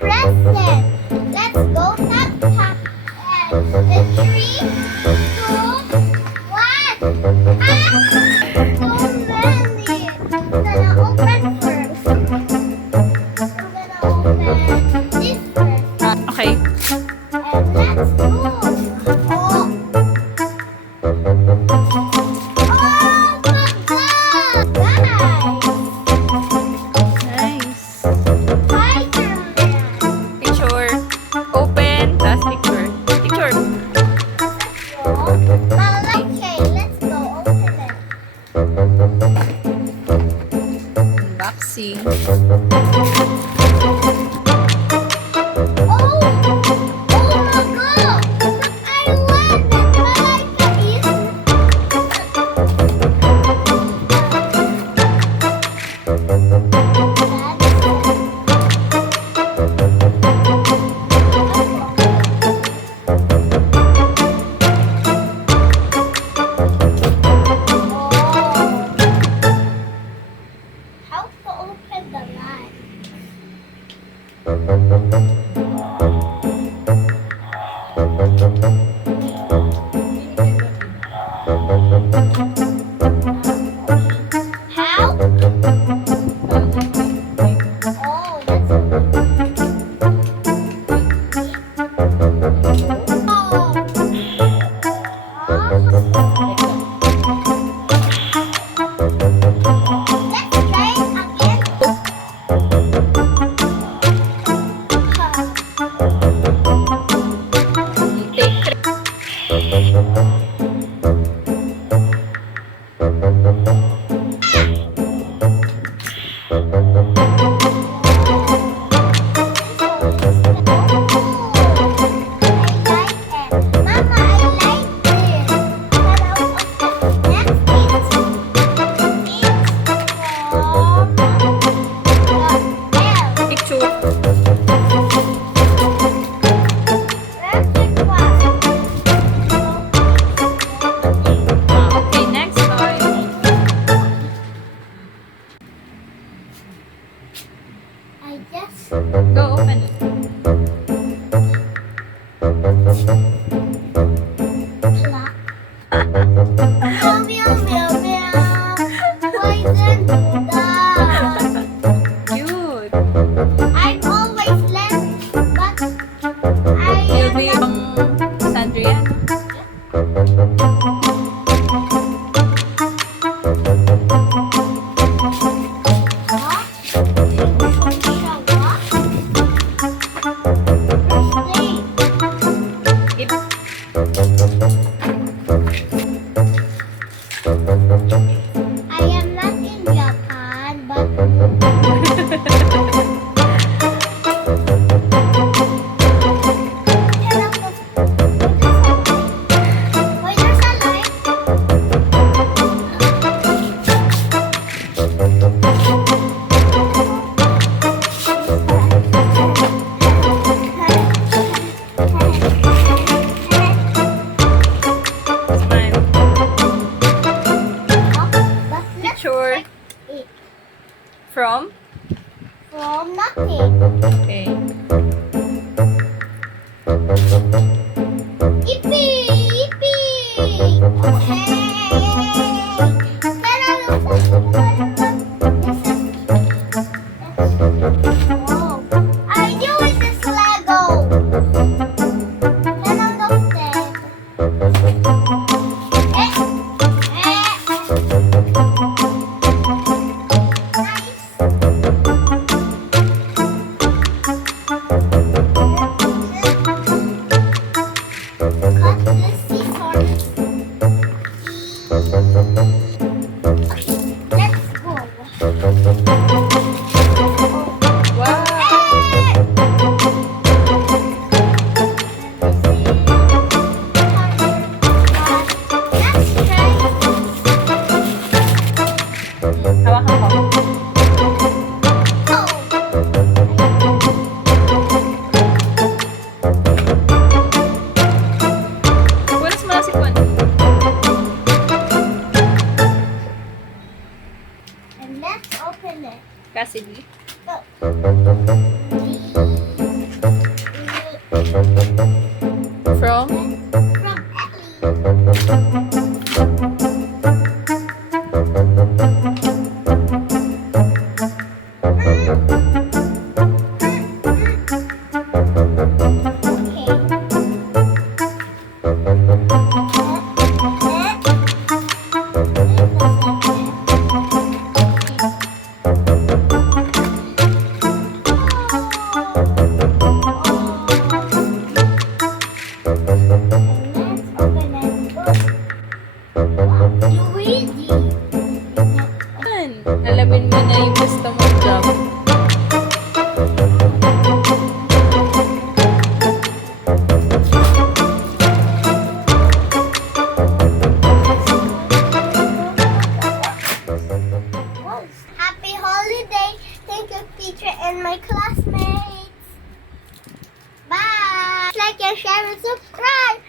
present. Let's go tap tap. And the 3, 2, 1. Ah! So many. I'm gonna open first. I'm gonna open this first. Okay. And let's go. Oh. Oh my God! Guys! Nice. Spider-Man! Picture. Open. Tapos picture. Picture. Okay, let's go open it. Unboxing. Oh! Oh my God! I love it! I like it. How to open the light? How? Oh, that's Let's try it again. Take picture. Okay, next toy. I guess. Go open it. Clock. Meow, meow, meow, meow. Why didn't do that? Cute. I'm always late, but I You'll am be not. Sandrian. Huh? share, and subscribe.